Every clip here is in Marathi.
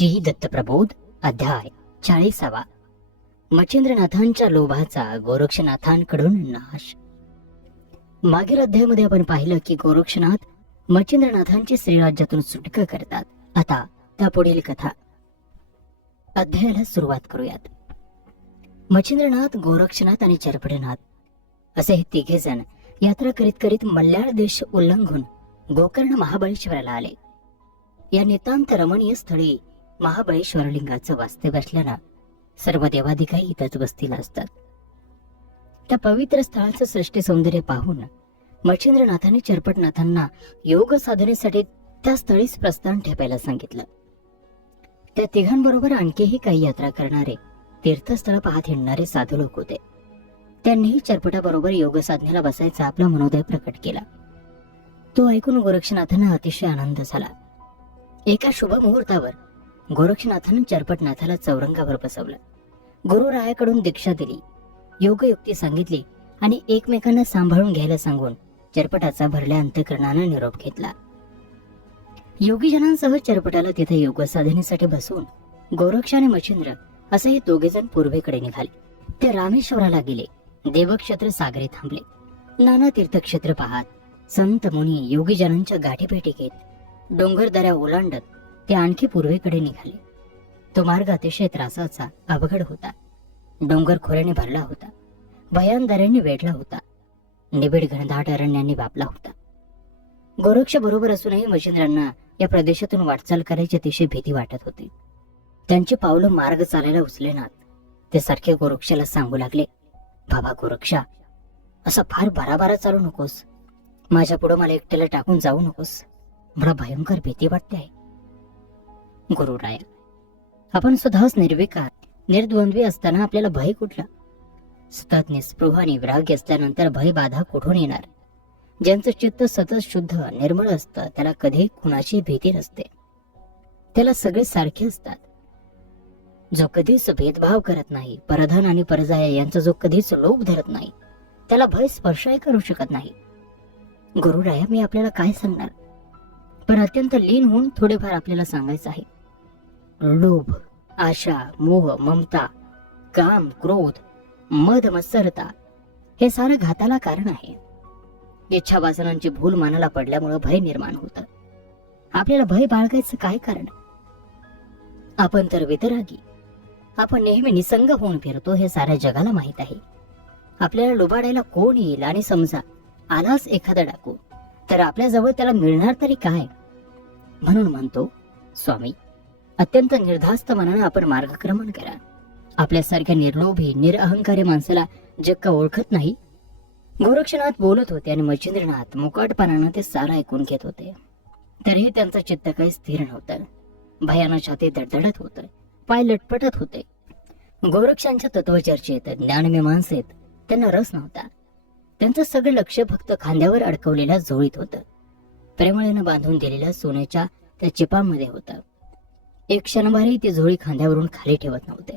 श्री दत्तप्रबोध अध्याय 40. मच्छिंद्रनाथांच्या लोभाचा गोरक्षनाथांकडून नाश. मागील अध्यायामध्ये आपण पाहिलं की गोरक्षनाथ मच्छिंद्रनाथांची श्रीराज्यातून सुटका करतात. आता त्या पुढील कथा अध्यायाला सुरुवात करूयात. मच्छिंद्रनाथ, गोरक्षनाथ आणि चरपटनाथ असे हे तिघे जण यात्रा करीत करीत मल्याळ देश उल्लंघून गोकर्ण महाबळेश्वराला आले. या नितांत रमणीय स्थळी महाबळेश्वर लिंगाचं वास्तव्य असल्यानं सर्व देवादिकाही इथंच वस्तीला असतात. त्या पवित्र स्थळाचं सृष्टी सौंदर्य पाहून मच्छिंद्रनाथांनी चरपटनाथांना योग साधनेसाठी त्या स्थळीच प्रस्थान ठेवायला सांगितलं. त्या तिघांबरोबर आणखीही काही यात्रा करणारे, तीर्थस्थळ पाहत हिंडणारे साधू लोक होते. त्यांनीही चरपटाबरोबर योग साधनेला बसायचा आपला मनोदय प्रकट केला. तो ऐकून गोरक्षनाथांना अतिशय आनंद झाला. एका शुभ मुहूर्तावर गोरक्षनाथांनी चरपटनाथाला चौरंगावर बसवलं. गुरुरायाकडून दीक्षा दिली, योगयुक्ती सांगितली आणि एकमेकांना सांभाळून घ्यायला सांगून चरपटाचा भरल्या अंतःकरणाने निरोप घेतला. योगीजनांसह चरपटाला तिथे योग साधनेसाठी बसवून गोरक्ष आणि मच्छिंद्र असे हे दोघेजण पूर्वेकडे निघाले. ते रामेश्वराला गेले. देवक्षेत्र सागरे थांबले. नाना तीर्थक्षेत्र पाहत संत मुनी योगीजनांच्या गाठीभेटी घेत डोंगरदऱ्या ओलांडत ते आणखी पूर्वेकडे निघाले. तो मार्ग अतिशय त्रासाचा, अवघड होता. डोंगर खोऱ्याने भरला होता. भयान दऱ्यांनी वेढला होता. निबिड घनदाट अरण्यांनी व्यापला होता. गोरक्ष बरोबर असूनही मच्छिंद्रांना या प्रदेशातून वाटचाल करायची अतिशय भीती वाटत होती. त्यांची पावलं मार्ग चालायला उचलेनात. ते सारखे गोरक्षाला सांगू लागले, बाबा गोरक्षा, असं फार बाराबारा चालू नकोस. माझ्या पुढं मला एकट्याला टाकून जाऊ नकोस. मला भयंकर भीती वाटते आहे. गुरुराय, आपण स्वतःच निर्विकार, निर्द्वंद्वी असताना आपल्याला भय कुठला? सतत निस्पृह आणि विरागी असल्यानंतर भय बाधा कुठून येणार? ज्यांचं चित्त सतत शुद्ध निर्मळ असतं त्याला कधी कुणाची भीती नसते. त्याला सगळे सारखे असतात. जो कधीच भेदभाव करत नाही, परधन आणि परजाया यांचा जो कधीच लोभ धरत नाही, त्याला भय स्पर्शही करू शकत नाही. गुरुराया, मी आपल्याला काय सांगणार, पण अत्यंत लीन होऊन थोडेफार आपल्याला सांगायचं आहे. लोभ, आशा, मोह, ममता, काम, क्रोध, मद, मत्सरता हे सारं घाताला कारण आहे. इच्छा वासनांची भूल मनाला पडल्यामुळे भय निर्माण होतं. आपल्याला भय बाळगायचं काय कारण? आपण तर वितरागी. आपण नेहमी निसंग होऊन फिरतो हे साऱ्या जगाला माहित आहे. आपल्याला लुबाडायला कोण येईल आणि समजा आलाच एखादा डाकू तर आपल्या जवळ त्याला मिळणार तरी काय? म्हणून म्हणतो, स्वामी, अत्यंत निर्धास्त मनाने आपण मार्गक्रमण करा. आपल्यासारख्या निर्लोभी निरअहंकारी माणसाला जग का ओळखत नाही? गोरक्षनाथ बोलत होते आणि मच्छिंद्रनाथ मुकाटपणाने ते सारं ऐकून घेत होते. तरीही त्यांचं चित्त काही स्थिर नव्हतं. भयानं छाती धडधडत होतं. पाय लटपटत होते. गोरक्षांच्या तत्वचर्चेत, ज्ञानमीमांसेत त्यांना रस नव्हता. त्यांचं सगळं लक्ष फक्त खांद्यावर अडकवलेल्या झोळीत होतं. प्रेमळेनं बांधून दिलेल्या सोन्याच्या त्या चिपांमध्ये होतं. एक क्षणभरही ती झोळी खांद्यावरून खाली ठेवत नव्हते.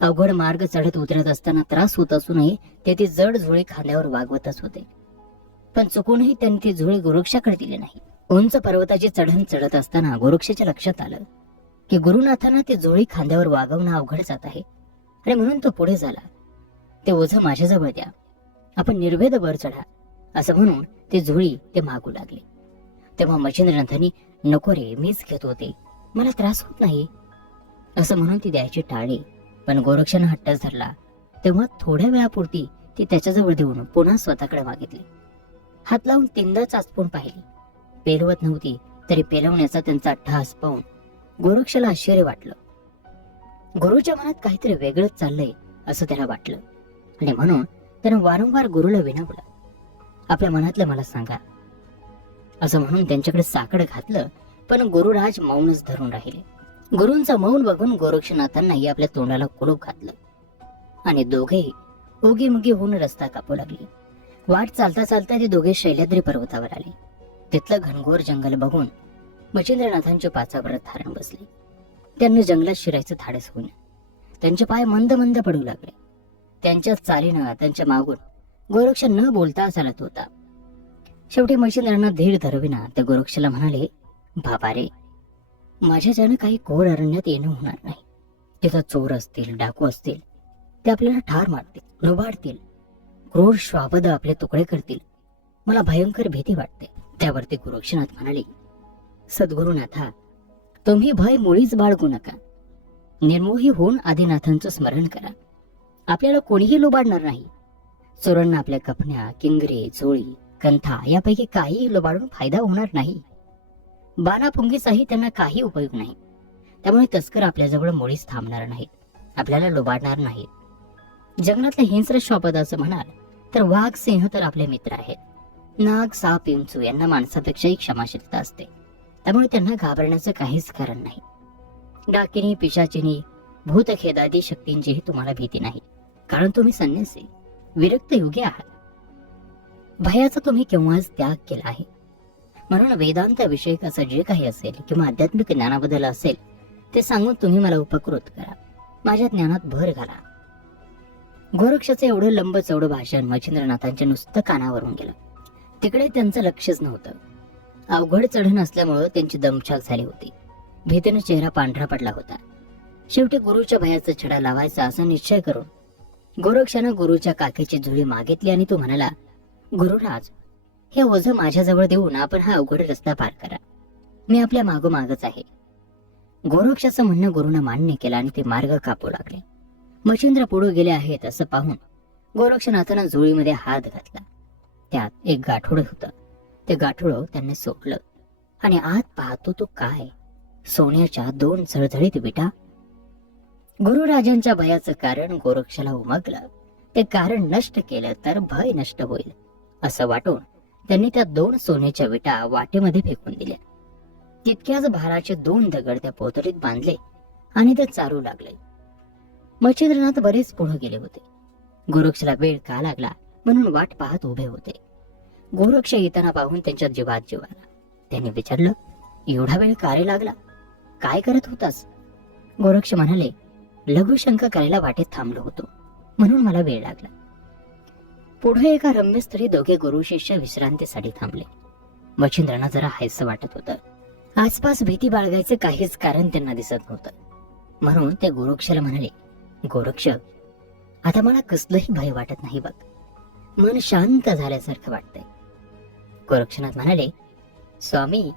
अवघड मार्ग चढत उतरत असताना त्रास होत असूनही ते ती जड झोळी खांद्यावर वागवतच होते. पण चुकूनही त्यांनी ती झोळी गोरक्षाकडे दिली नाही. उंच पर्वताची चढण चढत असताना गोरक्षाच्या लक्षात आलं की गुरुनाथांना ती झोळी खांद्यावर वागवणं अवघड जात आहे आणि म्हणून तो पुढे झाला. ते ओझं माझ्याजवळ द्या, आपण निर्भेद वर चढा, असं म्हणून ती झोळी ते मागू लागले. तेव्हा मच्छिंद्रनाथांनी, नको रे, मीच घेत होते, मला त्रास होत नाही, असं म्हणून ती द्यायची टाळली. पण गोरक्षानं हट्टच धरला. तेव्हा थोड्या वेळापुरती ती त्याच्याजवळ देऊन पुन्हा स्वतःकडे मागितली. हात लावून 3दा चाचपून पाहिली. पेलवत नव्हती तरी पेलवण्याचा त्यांचा ठास पाहून गोरक्षाला आश्चर्य वाटलं. गुरुच्या मनात काहीतरी वेगळंच चाललंय असं त्याला वाटलं आणि म्हणून त्यानं वारंवार गुरुला विनवलं, आपल्या मनातलं मला सांगा, असं म्हणून त्यांच्याकडे साकड घातलं. पण गुरुराज मौनच धरून राहिले. गुरूंचं मौन बघून गोरक्षनाथांनाही आपल्या तोंडाला कुलूप घातलं आणि दोघेही ओगीमुगी होऊन रस्ता कापू लागले. वाट चालता चालता ते दोघे शैल्याद्री पर्वतावर आले. तिथलं घनघोर जंगल बघून मच्छिंद्रनाथांचे पाचावर धारण बसले. त्यांना जंगलात शिरायचं धाडस होऊन त्यांचे पाय मंद मंद पडू लागले. त्यांच्या चालीनं त्यांच्या मागून गोरक्ष न बोलता चालत होता. शेवटी मच्छिंद्रांना धीर धरविना त्या गोरक्षाला म्हणाले, बाबा रे, माझ्याच्यानं काही घोर अरण्यात येणं होणार नाही. तिथं चोर असतील, डाकू असतील, ते आपल्याला ठार मारतील, लुबाडतील, क्रूर श्वापद आपले तुकडे करतील. मला भयंकर भीती वाटते. त्यावरती गोरक्षनाथ म्हणाले, सद्गुरुनाथा, तुम्ही भय मुळीच बाळगू नका. निर्मोही होऊन आदिनाथांचं स्मरण करा. आपल्याला कोणीही लुबाडणार नाही. चोरांना आपल्या कपण्या, किंगरे, झोळी, कंथा यापैकी काही लुबाडून फायदा होणार नाही. बाणापुंगीचाही त्यांना काही उपयोग नाही. त्यामुळे तस्कर आपल्याजवळ मुळीच थांबणार नाहीत, आपल्याला लुबाडणार नाहीत. जंगलातल्या हिंस्र श्वापदाचं म्हणाल तर वाघ, सिंह तर आपले मित्र आहेत. नाग, साप, विंचू यांना माणसापेक्षाही क्षमाशीलता असते. त्यामुळे त्यांना घाबरण्याचं काहीच कारण नाही. डाकिनी, पिशाचिनी, भूतखेदादी शक्तींचीही तुम्हाला भीती नाही, कारण तुम्ही संन्यासी, विरक्त योगी आहात. भयाचा तुम्ही केव्हाच त्याग केला आहे. म्हणून वेदांत विषयक असं जे काही असेल किंवा आध्यात्मिक ज्ञानाबद्दल असेल ते सांगून तुम्ही मला उपकृत करा, माझ्या ज्ञानात भर घाला. गोरक्षाचं एवढं लंब चौडं भाषण मच्छिंद्रनाथांच्या नुसतं कानावरून गेलं. तिकडे त्यांचं लक्षच नव्हतं. अवघड चढण असल्यामुळं त्यांची दमछाक झाली होती. भीतीनं चेहरा पांढरा पडला होता. शेवटी गुरुच्या भयाचा छडा लावायचा असा निश्चय करून गोरक्षानं गुरुच्या काखेची झुळी मागितली आणि तो म्हणाला, गुरुराज, हे ओझं माझ्याजवळ देऊन आपण हा अवघड रस्ता पार करा. मी आपल्या मागोमागच आहे. गोरक्षाचं म्हणणं गुरुनं मान्य केलं आणि ते मार्ग कापू लागले. मच्छिंद्र पुढे गेले आहेत असं पाहून गोरक्षनाथानं झोळीमध्ये हात घातला. त्यात एक गाठोडं होतं. ते गाठोडं त्यांनी सोडलं आणि आत पाहतो तो काय, सोन्याच्या 2 झळझळीत विटा. गुरुराजांच्या भयाचं कारण गोरक्षाला उमगलं. ते कारण नष्ट केलं तर भय नष्ट होईल असं वाटून त्यांनी त्या 2 सोन्याच्या विटा वाटेमध्ये फेकून दिल्या. तितक्याच भाराचे 2 दगड त्या पोतडीत बांधले आणि ते चालू लागले. मच्छिंद्रनाथ बरेच पुढे गेले होते. गोरक्षला वेळ का लागला म्हणून वाट पाहत उभे होते. गोरक्ष येताना पाहून त्यांच्या जीवात जीव आला. त्यांनी विचारलं, एवढा वेळ का रे लागला? काय करत होतास? गोरक्ष म्हणाले, लघुशंक करायला वाटेत थांबलो होतो म्हणून मला वेळ लागला. पुढे एका रम्यस्थळी दोघे गुरु शिष्य विश्रांतीसाठी थांबले. मच्छिंद्रांना जरा हायसं वाटत होतं. आसपास भीती बाळगायचं काहीच कारण त्यांना दिसत नव्हतं. म्हणून ते गोरक्षला म्हणाले, गोरक्ष, आता मला कसलंही भय वाटत नाही बघ. मन शांत झाल्यासारखं वाटतंय. गोरक्षनाथ म्हणाले, स्वामी,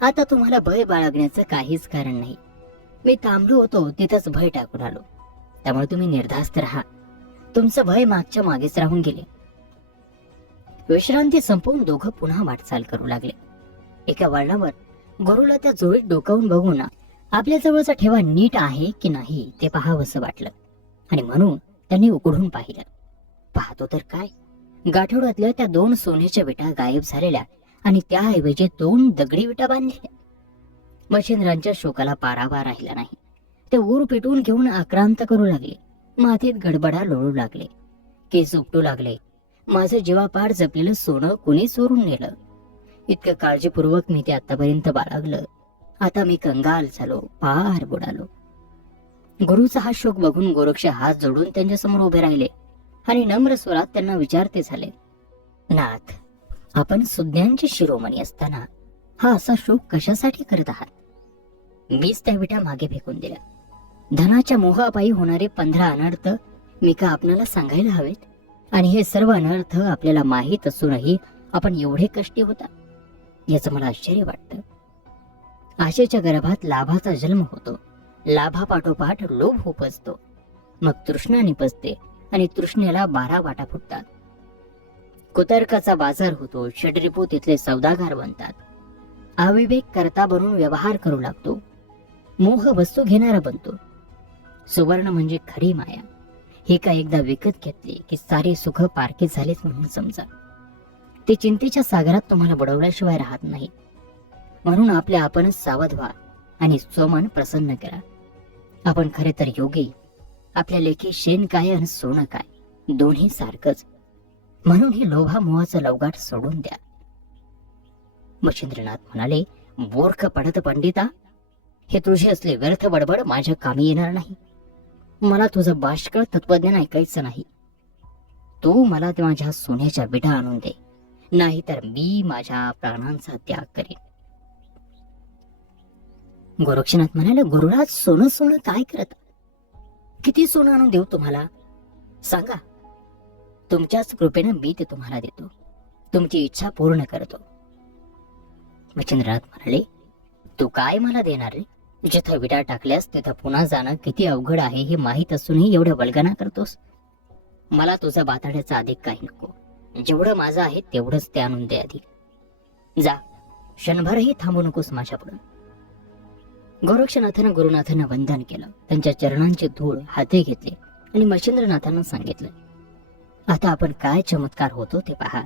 आता तुम्हाला भय बाळगण्याचं काहीच कारण नाही. मी थांबलो होतो तिथंच भय टाकून आलो. त्यामुळे तुम्ही निर्धास्त राहा. तुमचं भय मागच्या मागेच राहून गेले. विश्रांती संपवून दोघं पुन्हा वाटचाल करू लागले. एका वळणावर गुरुला त्या जोळीत डोकावून बघून आपल्या जवळचा ठेवा नीट आहे की नाही ते पाहावंसं वाटलं आणि म्हणून त्यांनी उघडून पाहिलं. पाहतो तर काय, गाठोड्यातल्या त्या 2 सोन्याच्या विटा गायब झालेल्या आणि त्याऐवजी 2 दगडी विटा बांधलेल्या. मच्छिंद्रांच्या शोकाला पारावा राहिला नाही. ते ऊर पेटवून घेऊन आक्रांत करू लागले. मातीत गडबडा लोळू लागले. केस उपटू लागले. माझं जीवापाड जपलेलं सोनं कुणी चोरून नेलं? इतकं काळजीपूर्वक मी ते आतापर्यंत बाळगलं. आता मी कंगाल झालो, पार बुडालो. गुरुचा हा शोक बघून गोरक्ष हात जोडून त्यांच्या समोर उभे राहिले आणि नम्र स्वरात त्यांना विचारते झाले, नाथ, आपण सुज्ञांचे शिरोमणी असताना हा असा शोक कशासाठी करत आहात? मीच त्या विटा मागे फेकून दिल्या. धनाच्या मोहापायी होणारे 15 अनर्थ मी का आपणाला सांगायला हवेत? आणि हे सर्व अनर्थ आपल्याला माहीत असूनही आपण एवढे कष्टी होता, याचं मला आश्चर्य वाटतं. आशेच्या गर्भात लाभाचा जन्म होतो. लाभापाठोपाठ लोभ उपजतो. मग तृष्णा निपजते आणि तृष्णेला 12 वाटा फुटतात. कुतर्काचा बाजार होतो. षड्रिपू तिथले सौदागार बनतात. अविवेक करता बनून व्यवहार करू लागतो. मोह वस्तू घेणारा बनतो. सुवर्ण म्हणजे खरी माया. ही का एकदा विकत घेतली की सारे सुख पारखे झालेच म्हणून समजा. ते चिंतेच्या सागरात तुम्हाला बुडवल्याशिवाय राहत नाही. म्हणून आपल्या आपणच सावध व्हा आणि स्वमन प्रसन्न करा. आपण खरे तर योगी. आपल्या लेखी शेण काय आणि सोनं काय दोन्ही सारखंच. म्हणून ही लोभा मोहाचं लवगाट सोडून द्या. मच्छिंद्रनाथ म्हणाले, मूर्ख पडत पंडिता, हे तुझे असले व्यर्थ बडबड माझ्या कामी येणार नाही. मला तुझं बाष्कळ तत्वज्ञान ऐकायचं नाही. तू मला माझ्या सोन्याच्या विटा आणून दे, नाहीतर मी माझ्या प्राणांचा त्याग करेन. गोरक्षनाथ म्हणाले, गुरुराज, सोनं सोनं काय करत? किती सोनं आणून देऊ तुम्हाला? सांगा. तुमच्याच कृपेनं मी ते तुम्हाला देतो. तुमची इच्छा पूर्ण करतो. मच्छिंद्रनाथ म्हणाले, तू काय मला देणार रे? जिथं विटा टाकल्यास तिथं पुन्हा जाणं किती अवघड आहे हे माहीत असूनही एवढ्या वल्गना करतोस. मला तुझा बाताड्याचा अधिक काही नको. जेवढं माझं आहे तेवढंच ते आणून दे आधी. जा, क्षणभरही थांबू नकोस माझ्यापुढे. गोरक्षनाथानं गुरुनाथांना वंदन केलं, त्यांच्या चरणांची धूळ हाती घेतली आणि मच्छिंद्रनाथांना सांगितलं, आता आपण काय चमत्कार होतो ते पहा.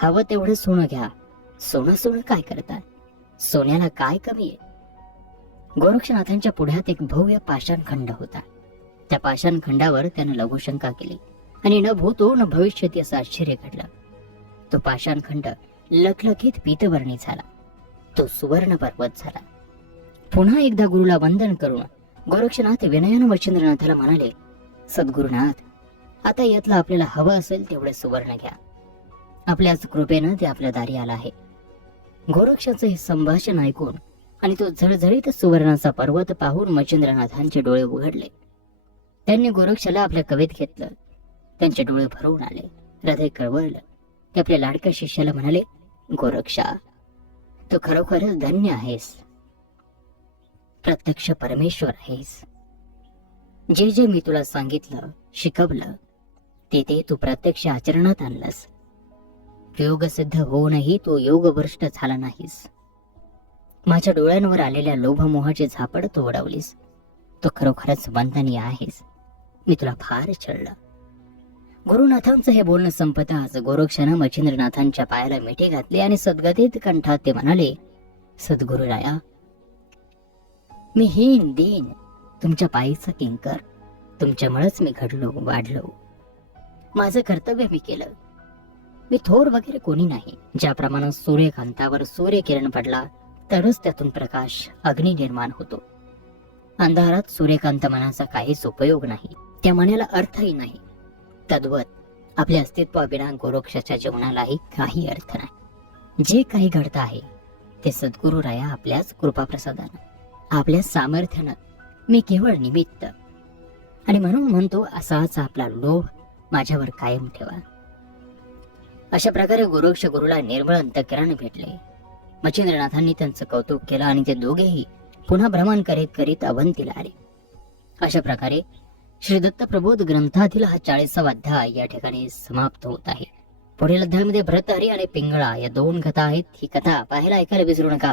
हवं तेवढं सोनं घ्या. सोनं सोनं काय करताय? सोन्याला काय कमी आहे? गोरक्षनाथांच्या पुढ्यात एक भव्य पाषाणखंड होता. त्या पाषाणखंडावर त्यानं लघुशंका केली आणि न भूतो न भविष्यती असं आश्चर्य घडलं. तो पाषाणखंड लखलखीत पीतवर्णी झाला. तो सुवर्ण पर्वत झाला. पुन्हा एकदा गुरुला वंदन करून गोरक्षनाथ विनयानं मच्छिंद्रनाथाला म्हणाले, सद्गुरुनाथ, आता यातलं आपल्याला हवं असेल तेवढे सुवर्ण घ्या. आपल्याच कृपेनं ते आपल्या दारी आला आहे. गोरक्षाचं हे संभाषण ऐकून आणि तो झळझळीत सुवर्णाचा पर्वत पाहून मच्छिंद्रनाथांचे डोळे उघडले. त्यांनी गोरक्षाला आपल्या कवेत घेतलं. त्यांचे डोळे भरून आले, हृदय कळवळलं. ते आपल्या लाडक्या शिष्याला म्हणाले, गोरक्षा, तू खरोखरच धन्य आहेस. प्रत्यक्ष परमेश्वर आहेस. जे जे मी तुला सांगितलं, शिकवलं, ते तू प्रत्यक्ष आचरणात आणलंस. योग सिद्ध होऊनही तू योगभ्रष्ट झाला नाहीस. माझ्या डोळ्यांवर आलेल्या लोभमोहाची झापड तू उडवलीस. तू खरोखरच वंदनीय आहेस. मी तुला फार छळलं. गुरुनाथांचं हे बोलणं संपताच गोरक्षानं मच्छिंद्रनाथांच्या पायाला मिठी घातली आणि सद्गतीत कंठात ते म्हणाले, सद्गुरुराया, मी हीन दीन तुमच्या पायीचा किंकर. तुमच्यामुळेच मी घडलो, वाढलो. माझं कर्तव्य मी केलं. मी थोर वगैरे कोणी नाही. ज्याप्रमाणे सूर्यकांतावर सूर्यकिरण पडला तरच त्यातून प्रकाश, अग्नी निर्माण होतो. अंधारात सूर्यकांत मनाचा काहीच उपयोग नाही. त्या मनाला अर्थही नाही. तद्वत आपल्या अस्तित्वाविना गोरक्षाच्या जीवनालाही काही अर्थ नाही. जे काही घडत आहे ते सद्गुरुराया आपल्याच कृपाप्रसादानं, आपल्या सामर्थ्यानं. मी केवळ निमित्त. आणि म्हणून म्हणतो, असाच आपला लोभ माझ्यावर कायम ठेवा. अशा प्रकारे गोरक्ष गुरुला निर्मळ अंतःकरण भेटले. मच्छिंद्रनाथांनी त्यांचं कौतुक केलं आणि ते दोघेही पुन्हा भ्रमण करीत करीत अवंतीला आले. अशा प्रकारे श्री दत्त प्रबोध ग्रंथातील हा 40वा अध्याय या ठिकाणी समाप्त होत आहे. पुढील अध्यायामध्ये भरतहरी आणि पिंगळा या 2 कथा आहेत. ही कथा पाहायला ऐकायला विसरू नका.